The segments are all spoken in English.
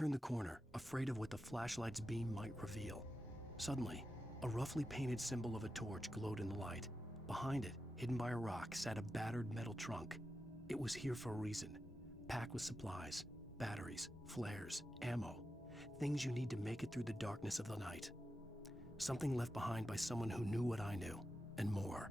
turned the corner, afraid of what the flashlight's beam might reveal. Suddenly, a roughly painted symbol of a torch glowed in the light. Behind it, hidden by a rock, sat a battered metal trunk. It was here for a reason, packed with supplies, batteries, flares, ammo, things you need to make it through the darkness of the night. Something left behind by someone who knew what I knew, and more.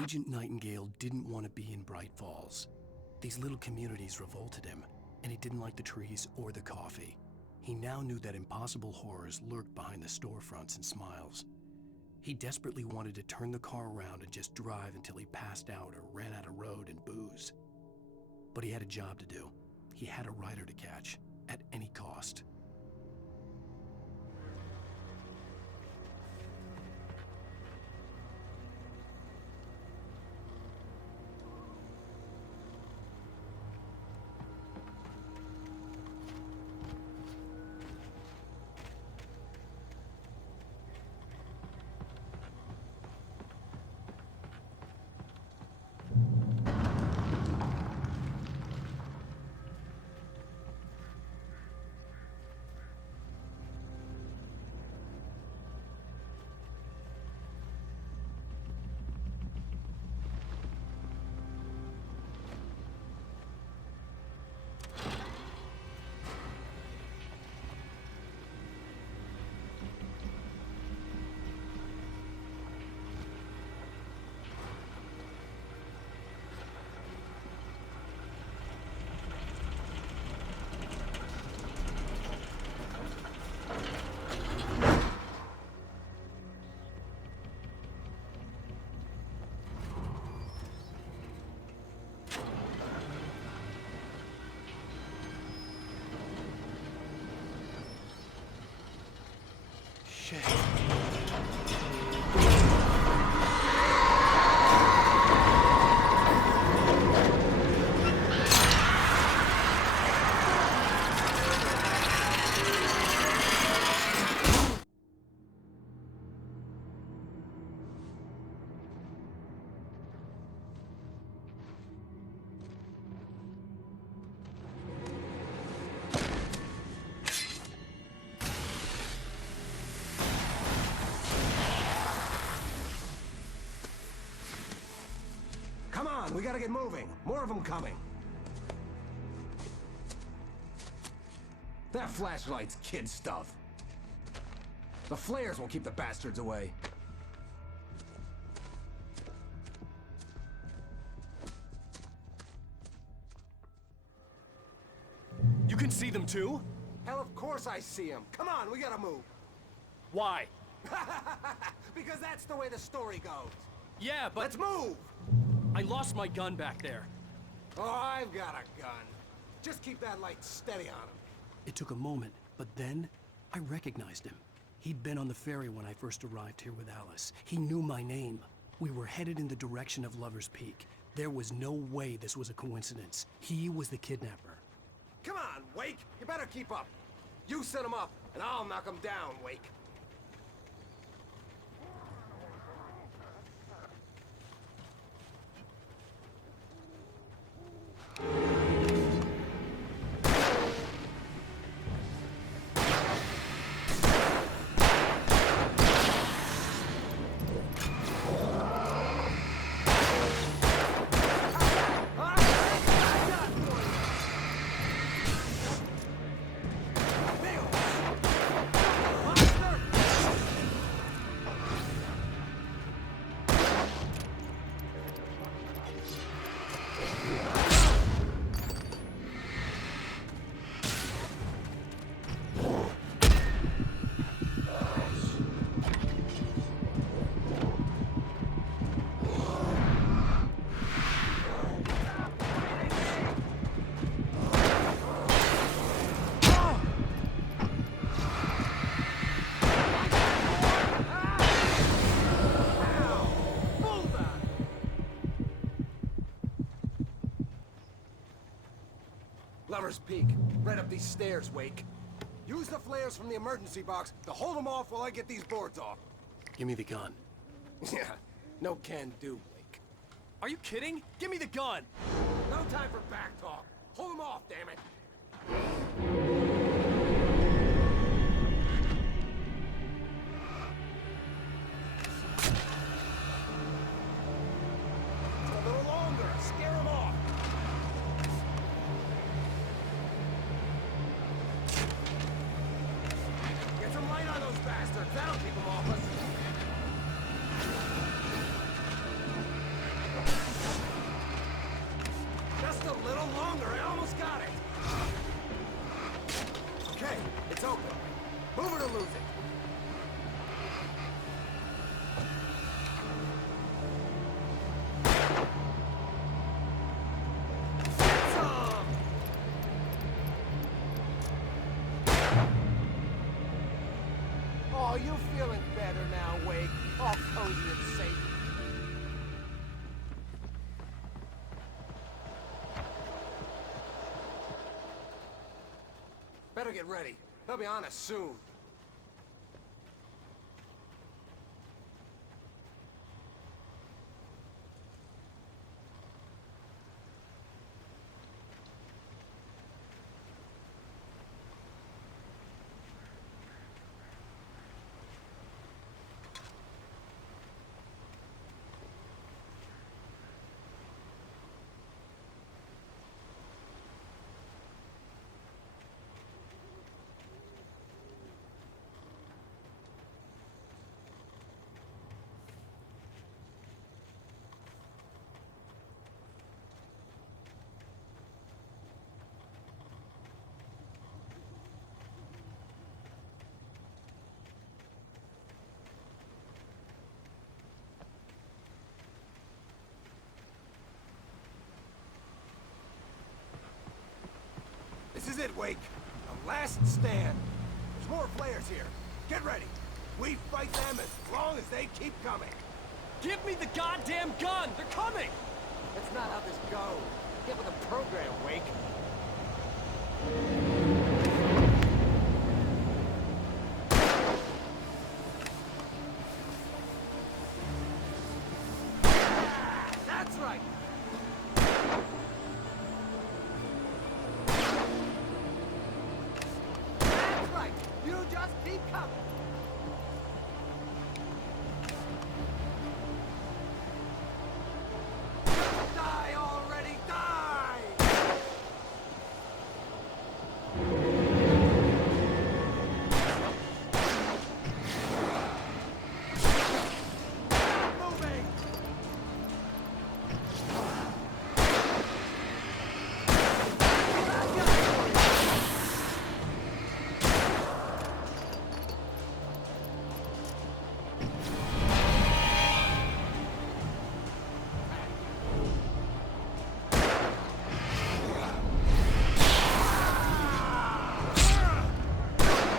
Agent Nightingale didn't want to be in Bright Falls. These little communities revolted him, and he didn't like the trees or the coffee. He now knew that impossible horrors lurked behind the storefronts and smiles. He desperately wanted to turn the car around and just drive until he passed out or ran out of road and booze. But he had a job to do. He had a rider to catch, at any cost. Shit. Come on, we gotta get moving. More of them coming. That flashlight's kid stuff. The flares will keep the bastards away. You can see them too? Hell, of course I see them. Come on, we gotta move. Why? Because that's the way the story goes. Yeah, but Let's move! I lost my gun back there. Oh, I've got a gun. Just keep that light steady on him. It took a moment, but then I recognized him. He'd been on the ferry when I first arrived here with Alice. He knew my name. We were headed in the direction of Lover's Peak. There was no way this was a coincidence. He was the kidnapper. Come on, Wake! You better keep up. You set him up, and I'll knock him down, Wake. Lover's Peak. Right up these stairs, Wake. Use the flares from the emergency box to hold them off while I get these boards off. Give me the gun. Yeah, no can do, Wake. Are you kidding? Give me the gun! No time for back talk. Hold them off, damn it. A little longer. Scare them off. Get some light on those bastards. That'll keep them off us. Just a little longer. I almost got it. Okay, it's open. Move it or lose it. Some. Oh, you feeling better now, Wake? All cozy and safe. Better get ready. They'll be on us soon. This is it, Wake. The last stand. There's more flares here. Get ready. We fight them as long as they keep coming. Give me the goddamn gun! They're coming! That's not how this goes. Get with the program, Wake. That's right! That's right! You just keep coming! Die already! Die! Moving!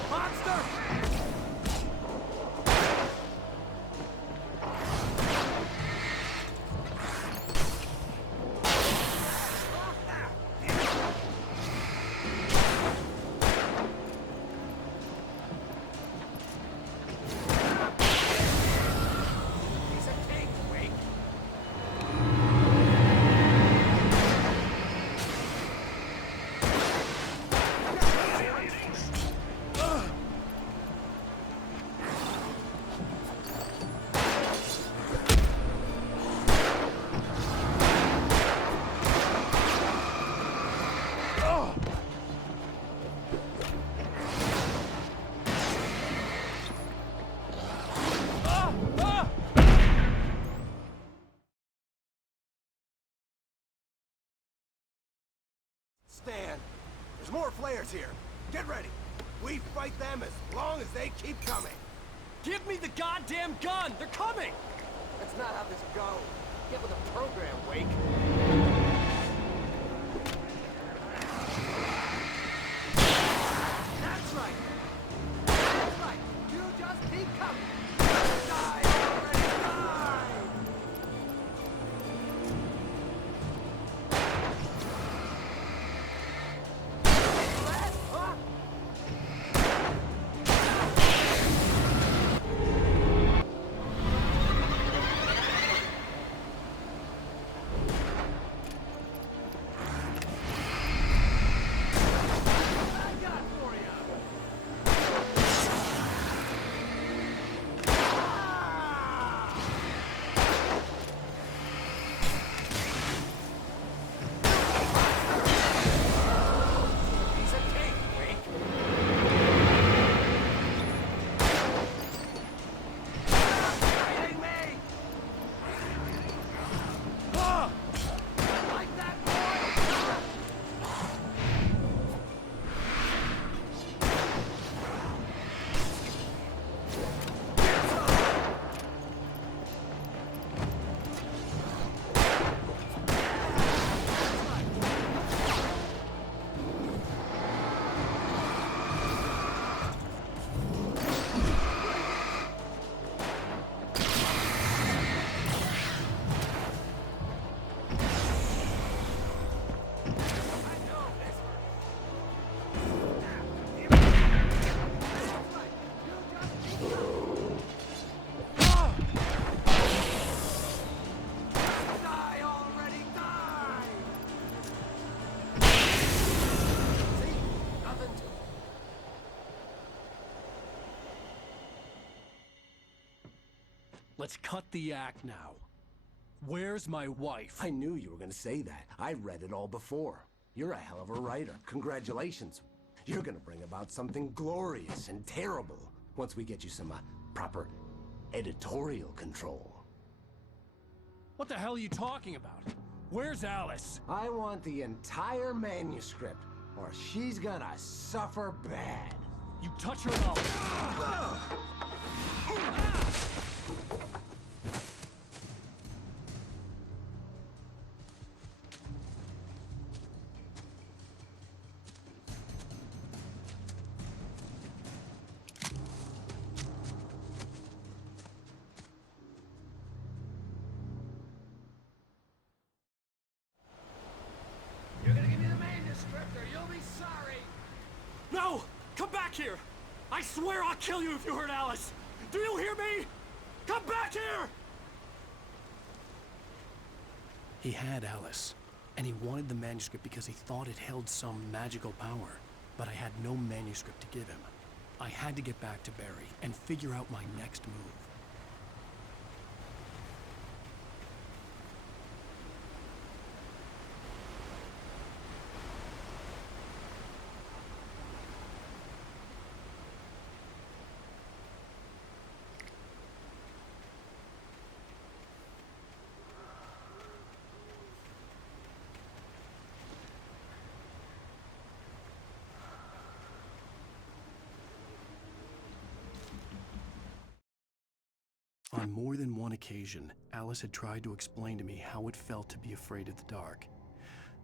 Monster! Piece of cake, Wake. Stan, there's more flares here. Get ready. We fight them as long as they keep coming. Give me the goddamn gun! They're coming! That's not how this goes. Get with the program, Wake. That's right. That's right. You just keep coming. Die already, die! That, huh? I got it for ya. Ah! Piece of cake, Wake. Fighting me! Ah! Like that, boy! I know this Die already, die! See? Nothing to it. Let's cut the act now. Where's my wife? I knew you were gonna say that. I read it all before. You're a hell of a writer. Congratulations. You're gonna bring about something glorious and terrible once we get you some proper editorial control. What the hell are you talking about? Where's Alice? I want the entire manuscript, or she's gonna suffer bad. You touch her and I'll... sorry! No! Come back here! I swear I'll kill you if you hurt Alice! Do you hear me? Come back here! He had Alice, and he wanted the manuscript because he thought it held some magical power. But I had no manuscript to give him. I had to get back to Barry and figure out my next move. On more than one occasion, Alice had tried to explain to me how it felt to be afraid of the dark.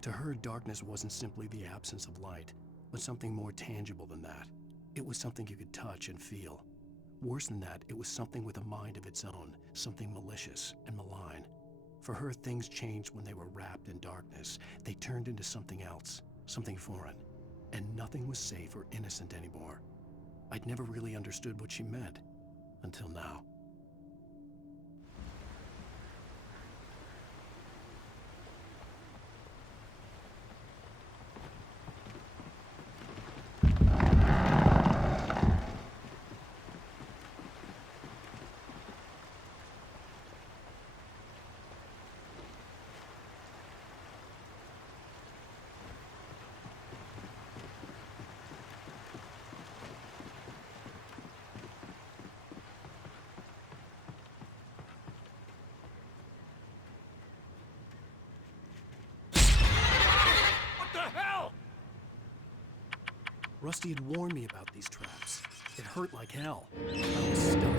To her, darkness wasn't simply the absence of light, but something more tangible than that. It was something you could touch and feel. Worse than that, it was something with a mind of its own, something malicious and malign. For her, things changed when they were wrapped in darkness. They turned into something else, something foreign, and nothing was safe or innocent anymore. I'd never really understood what she meant, until now. What the hell? Rusty had warned me about these traps. It hurt like hell. I was stuck.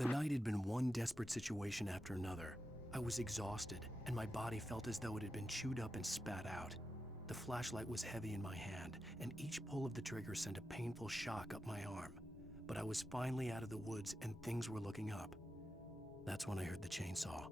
The night had been one desperate situation after another. I was exhausted, and my body felt as though it had been chewed up and spat out. The flashlight was heavy in my hand, and each pull of the trigger sent a painful shock up my arm. But I was finally out of the woods, and things were looking up. That's when I heard the chainsaw.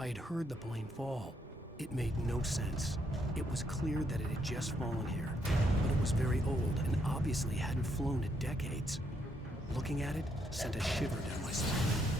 I had heard the plane fall. It made no sense. It was clear that it had just fallen here, but it was very old and obviously hadn't flown in decades. Looking at it sent a shiver down my spine.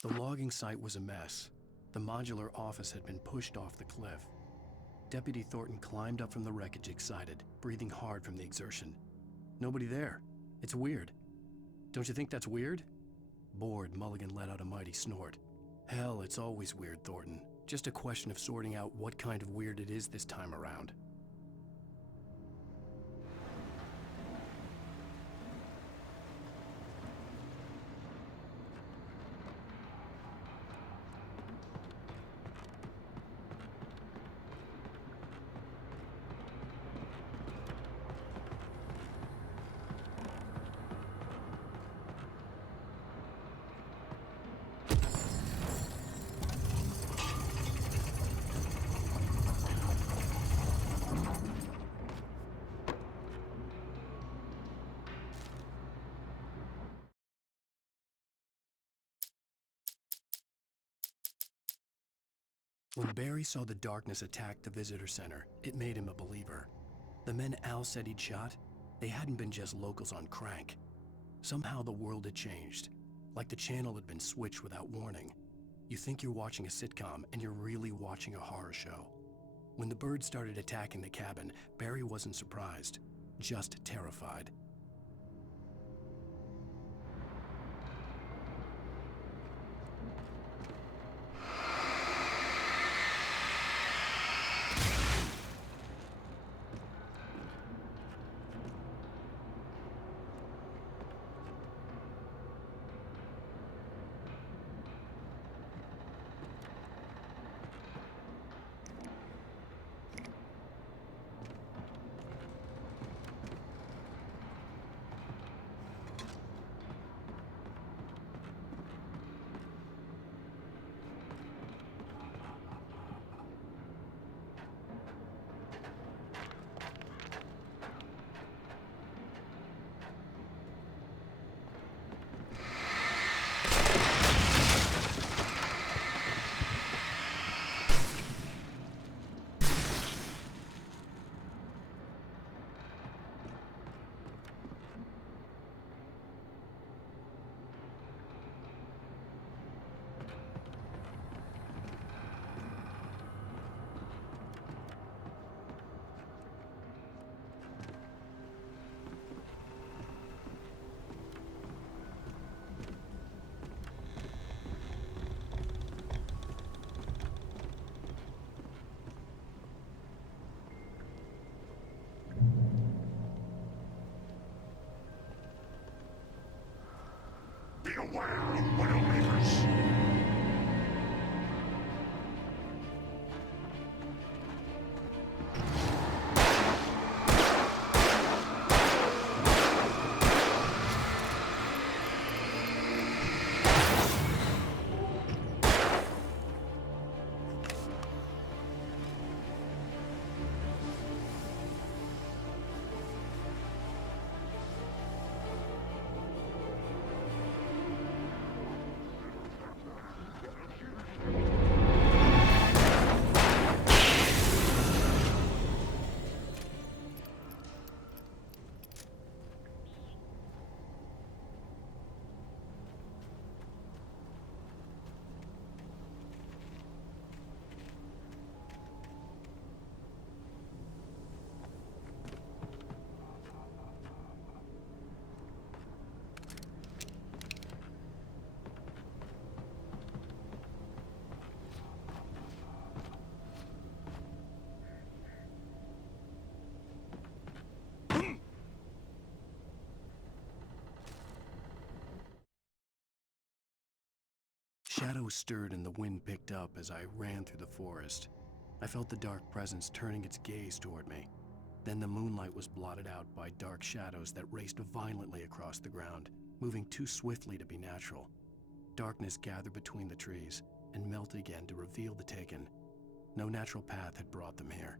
The logging site was a mess. The modular office had been pushed off the cliff. Deputy Thornton climbed up from the wreckage excited, breathing hard from the exertion. Nobody there. It's weird. Don't you think that's weird? Bored, Mulligan let out a mighty snort. Hell, it's always weird, Thornton. Just a question of sorting out what kind of weird it is this time around. When Barry saw the darkness attack the visitor center, it made him a believer. The men Al said he'd shot, they hadn't been just locals on crank. Somehow the world had changed, like the channel had been switched without warning. You think you're watching a sitcom, and you're really watching a horror show. When the birds started attacking the cabin, Barry wasn't surprised, just terrified. Beware of Widowmakers! Shadows stirred and the wind picked up as I ran through the forest. I felt the dark presence turning its gaze toward me. Then the moonlight was blotted out by dark shadows that raced violently across the ground, moving too swiftly to be natural. Darkness gathered between the trees and melted again to reveal the Taken. No natural path had brought them here.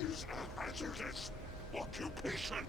Is a hazardous occupation.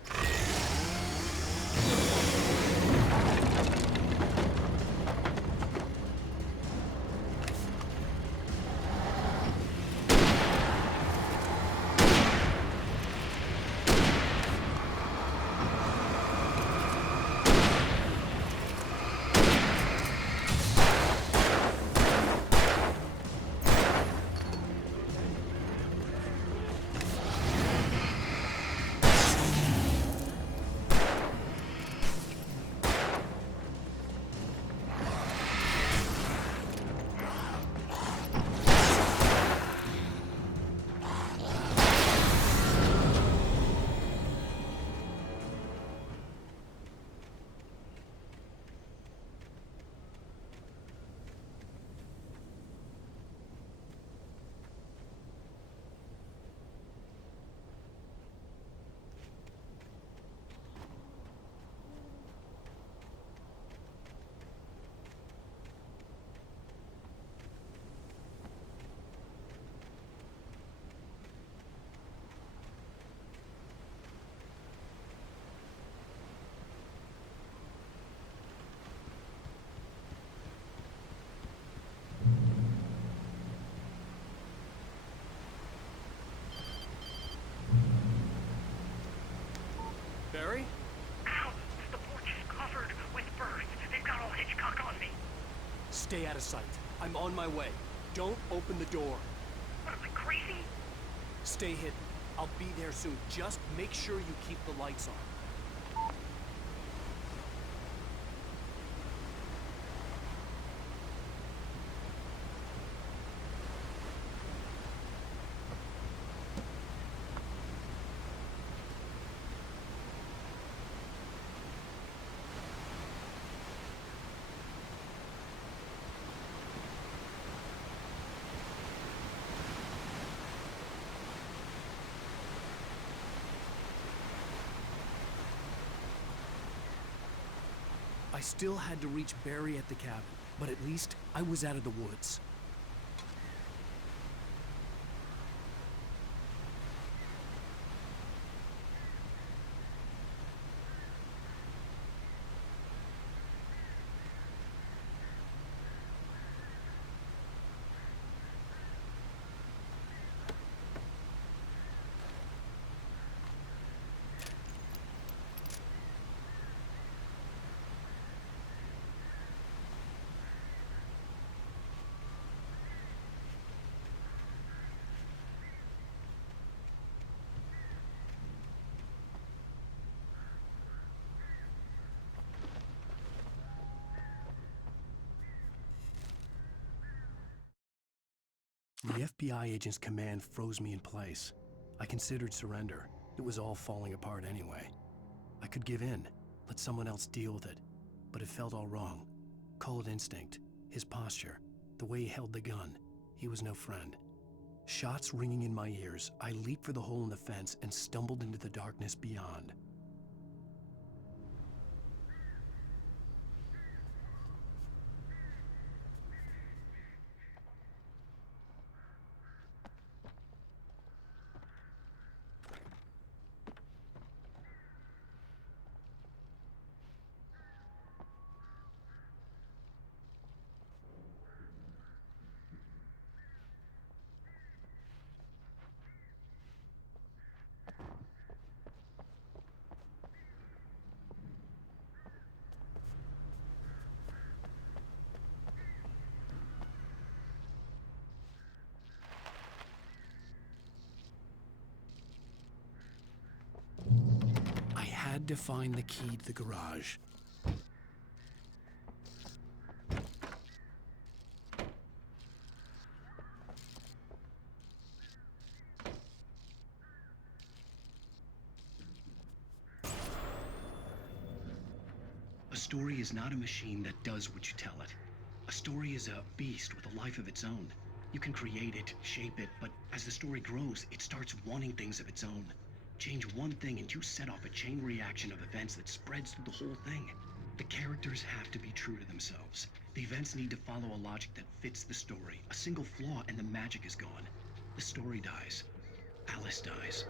out of sight. I'm on my way. Don't open the door. What, am I crazy? Stay hidden. I'll be there soon. Just make sure you keep the lights on. I still had to reach Barry at the cabin, but at least I was out of the woods. The FBI agent's command froze me in place. I considered surrender. It was all falling apart anyway. I could give in, let someone else deal with it, but it felt all wrong. Call it instinct, his posture, the way he held the gun. He was no friend. Shots ringing in my ears, I leaped for the hole in the fence and stumbled into the darkness beyond. I had to find the key to the garage. A story is not a machine that does what you tell it. A story is a beast with a life of its own. You can create it, shape it, but as the story grows, it starts wanting things of its own. Change one thing and you set off a chain reaction of events that spreads through the whole thing. The characters have to be true to themselves. The events need to follow a logic that fits the story. A single flaw and the magic is gone. The story dies. Alice dies.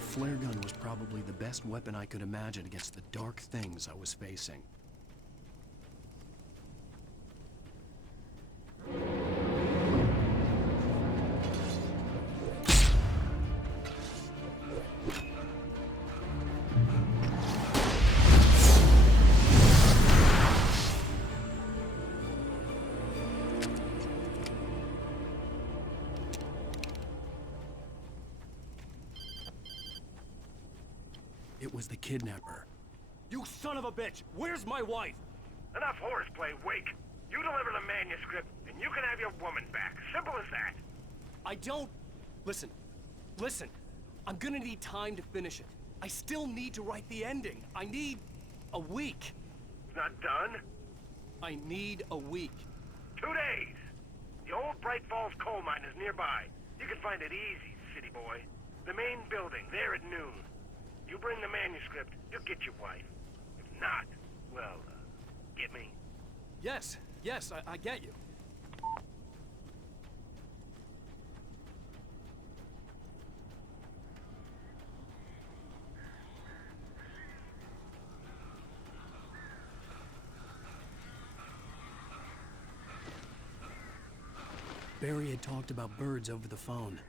The flare gun was probably the best weapon I could imagine against the dark things I was facing. It was the kidnapper. You son of a bitch! Where's my wife? Enough horseplay, Wake. You deliver the manuscript, and you can have your woman back. Simple as that. I don't... Listen. Listen. I'm gonna need time to finish it. I still need to write the ending. I need... a week. It's not done. I need a week. 2 days. The old Bright Falls coal mine is nearby. You can find it easy, city boy. The main building, there at noon. You bring the manuscript, you'll get your wife. If not, well, get me. Yes, I get you. Barry had talked about birds over the phone.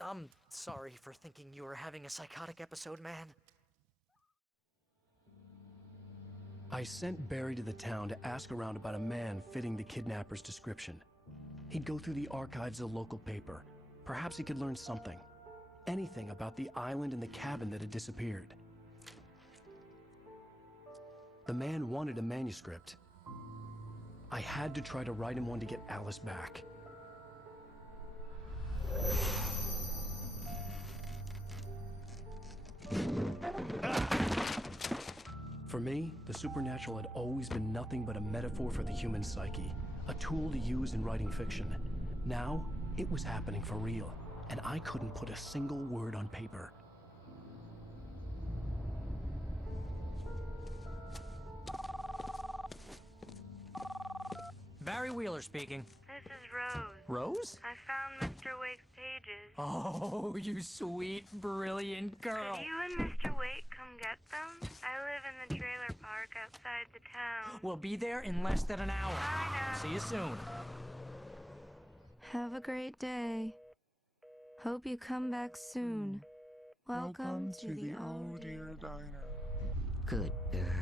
I'm sorry for thinking you were having a psychotic episode, man. I sent Barry to the town to ask around about a man fitting the kidnapper's description. He'd go through the archives of the local paper. Perhaps he could learn something. Anything about the island and the cabin that had disappeared. The man wanted a manuscript. I had to try to write him one to get Alice back. For me, the supernatural had always been nothing but a metaphor for the human psyche, a tool to use in writing fiction. Now, it was happening for real, and I couldn't put a single word on paper. Barry Wheeler speaking. This is Rose. Rose? I found Mr. Wake's pages. Oh, you sweet, brilliant girl. Could you and Mr. Wake come get them? I live in the trailer park outside the town. We'll be there in less than an hour. Bye now. See you soon. Have a great day. Hope you come back soon. Welcome to the Oh Dear Diner. Good girl.